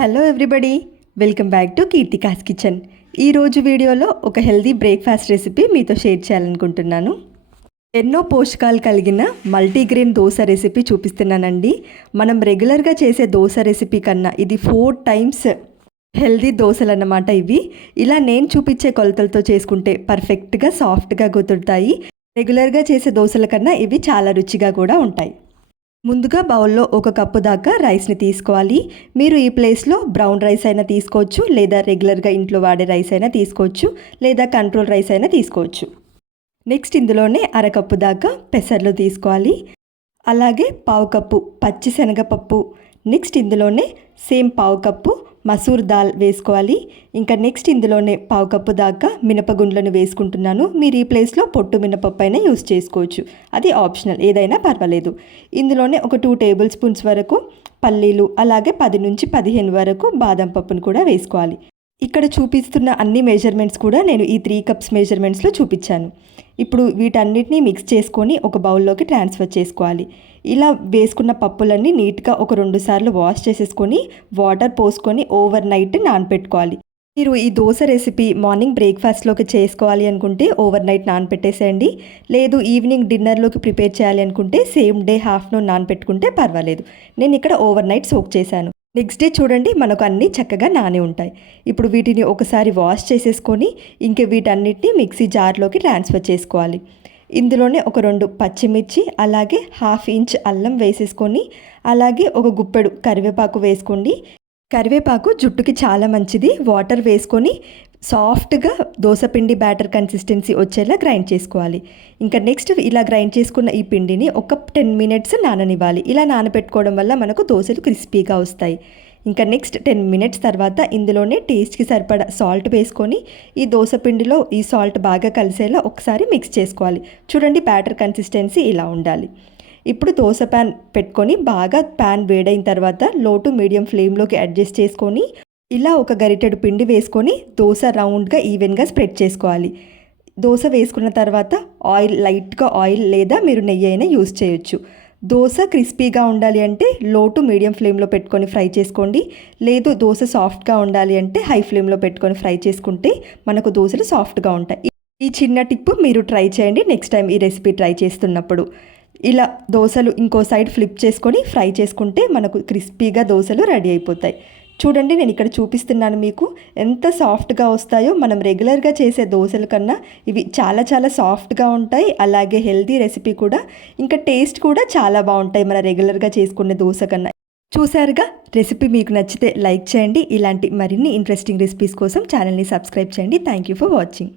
Hello everybody, welcome back to Keerthika's kitchen. ఈరోజు వీడియోలో ఒక హెల్దీ బ్రేక్ఫాస్ట్ రెసిపీ మీతో షేర్ చేయాలనుకుంటున్నాను. ఎన్నో పోషకాలు కలిగిన మల్టీగ్రెయిన్ దోశ రెసిపీ చూపిస్తున్నానండి. మనం రెగ్యులర్గా చేసే దోశ రెసిపీ కన్నా ఇది 4 టైమ్స్ హెల్దీ దోశలు అన్నమాట. ఇవి ఇలా నేను చూపించే కొలతలతో చేసుకుంటే పర్ఫెక్ట్గా సాఫ్ట్గా కుదురుతాయి. రెగ్యులర్గా చేసే దోశల కన్నా ఇవి చాలా రుచిగా కూడా ఉంటాయి. ముందుగా బౌల్లో 1 కప్పు దాకా రైస్ని తీసుకోవాలి. మీరు ఈ ప్లేస్లో బ్రౌన్ రైస్ అయినా తీసుకోవచ్చు, లేదా రెగ్యులర్గా ఇంట్లో వాడే రైస్ అయినా తీసుకోవచ్చు, లేదా కంట్రోల్ రైస్ అయినా తీసుకోవచ్చు. నెక్స్ట్ ఇందులోనే 1/2 కప్పు దాకా పెసర్లు తీసుకోవాలి. అలాగే 1/2 కప్పు పచ్చి శనగపప్పు. నెక్స్ట్ ఇందులోనే సేమ్ 1/2 కప్పు మసూర్ దాల్ వేసుకోవాలి. ఇంకా నెక్స్ట్ ఇందులోనే 1/2 కప్పు దాకా మినపగుండ్లను వేసుకుంటున్నాను. మీరు ఈ ప్లేస్లో పొట్టు మినపప్పు అయినా యూస్ చేసుకోవచ్చు, అది ఆప్షనల్, ఏదైనా పర్వాలేదు. ఇందులోనే ఒక 2 టేబుల్ స్పూన్స్ వరకు పల్లీలు, అలాగే 10 నుంచి 15 వరకు బాదం పప్పును కూడా వేసుకోవాలి. ఇక్కడ చూపిస్తున్న అన్ని మెజర్మెంట్స్ కూడా నేను ఈ 3 కప్స్ మెజర్మెంట్స్లో చూపించాను. ఇప్పుడు వీటన్నిటిని మిక్స్ చేసుకొని ఒక బౌల్లోకి ట్రాన్స్ఫర్ చేసుకోవాలి. ఇలా వేసుకున్న పప్పులన్నీ నీట్గా ఒక 2 సార్లు వాష్ చేసేసుకొని వాటర్ పోసుకొని ఓవర్ నైట్ నానపెట్టుకోవాలి. మీరు ఈ దోశ రెసిపీ మార్నింగ్ బ్రేక్ఫాస్ట్లోకి చేసుకోవాలి అనుకుంటే ఓవర్ నైట్ నానపెట్టేసేయండి. లేదు ఈవినింగ్ డిన్నర్లోకి ప్రిపేర్ చేయాలి అనుకుంటే సేమ్ డే ఆఫ్టర్నూన్ నానపెట్టుకుంటే పర్వాలేదు. నేను ఇక్కడ ఓవర్ నైట్ సోక్ చేశాను. నెక్స్ట్ డే చూడండి మనకు అన్నీ చక్కగా నాని ఉంటాయి. ఇప్పుడు వీటిని ఒకసారి వాష్ చేసేసుకొని ఇంక వీటన్నిటిని మిక్సీ జార్లోకి ట్రాన్స్ఫర్ చేసుకోవాలి. ఇందులోనే ఒక 2 పచ్చిమిర్చి, అలాగే 1/2 ఇంచ్ అల్లం వేసేసుకొని, అలాగే ఒక గుప్పెడు కరివేపాకు వేసుకోండి. కరివేపాకు జుట్టుకి చాలా మంచిది. వాటర్ వేసుకొని సాఫ్ట్గా దోసపిండి బ్యాటర్ కన్సిస్టెన్సీ వచ్చేలా గ్రైండ్ చేసుకోవాలి. ఇంకా నెక్స్ట్ ఇలా గ్రైండ్ చేసుకున్న ఈ పిండిని ఒక 10 మినిట్స్ నాననివ్వాలి. ఇలా నానబెట్టుకోవడం వల్ల మనకు దోశలు క్రిస్పీగా వస్తాయి. ఇంకా నెక్స్ట్ 10 మినిట్స్ తర్వాత ఇందులోనే టేస్ట్కి సరిపడా సాల్ట్ వేసుకొని ఈ దోసపిండిలో ఈ సాల్ట్ బాగా కలిసేలా ఒకసారి మిక్స్ చేసుకోవాలి. చూడండి బ్యాటర్ కన్సిస్టెన్సీ ఇలా ఉండాలి. ఇప్పుడు దోశ ప్యాన్ పెట్టుకొని బాగా ప్యాన్ వేడైన తర్వాత లో టు మీడియం ఫ్లేమ్లోకి అడ్జస్ట్ చేసుకొని ఇలా ఒక గరిటెడు పిండి వేసుకొని దోశ రౌండ్గా ఈవెన్గా స్ప్రెడ్ చేసుకోవాలి. దోశ వేసుకున్న తర్వాత లైట్గా ఆయిల్ లేదా మీరు నెయ్యి అయినా యూస్ చేయొచ్చు. దోశ క్రిస్పీగా ఉండాలి అంటే లో టు మీడియం ఫ్లేమ్లో పెట్టుకొని ఫ్రై చేసుకోండి. లేదు దోశ సాఫ్ట్గా ఉండాలి అంటే హై ఫ్లేమ్లో పెట్టుకొని ఫ్రై చేసుకుంటే మనకు దోశలు సాఫ్ట్గా ఉంటాయి. ఈ చిన్న టిప్ మీరు ట్రై చేయండి నెక్స్ట్ టైం ఈ రెసిపీ ట్రై చేస్తున్నప్పుడు. ఇలా దోశలు ఇంకో సైడ్ ఫ్లిప్ చేసుకొని ఫ్రై చేసుకుంటే మనకు క్రిస్పీగా దోశలు రెడీ అయిపోతాయి. చూడండి నేను ఇక్కడ చూపిస్తున్నాను మీకు ఎంత సాఫ్ట్గా వస్తాయో. మనం రెగ్యులర్గా చేసే దోశల కన్నా ఇవి చాలా చాలా సాఫ్ట్గా ఉంటాయి. అలాగే హెల్తీ రెసిపీ కూడా, ఇంకా టేస్ట్ కూడా చాలా బాగుంటాయి మన రెగ్యులర్గా చేసుకునే దోశ కన్నా. చూసారుగా, రెసిపీ మీకు నచ్చితే లైక్ చేయండి. ఇలాంటి మరిన్ని ఇంట్రెస్టింగ్ రెసిపీస్ కోసం ఛానల్ని సబ్స్క్రైబ్ చేయండి. Thank you for watching.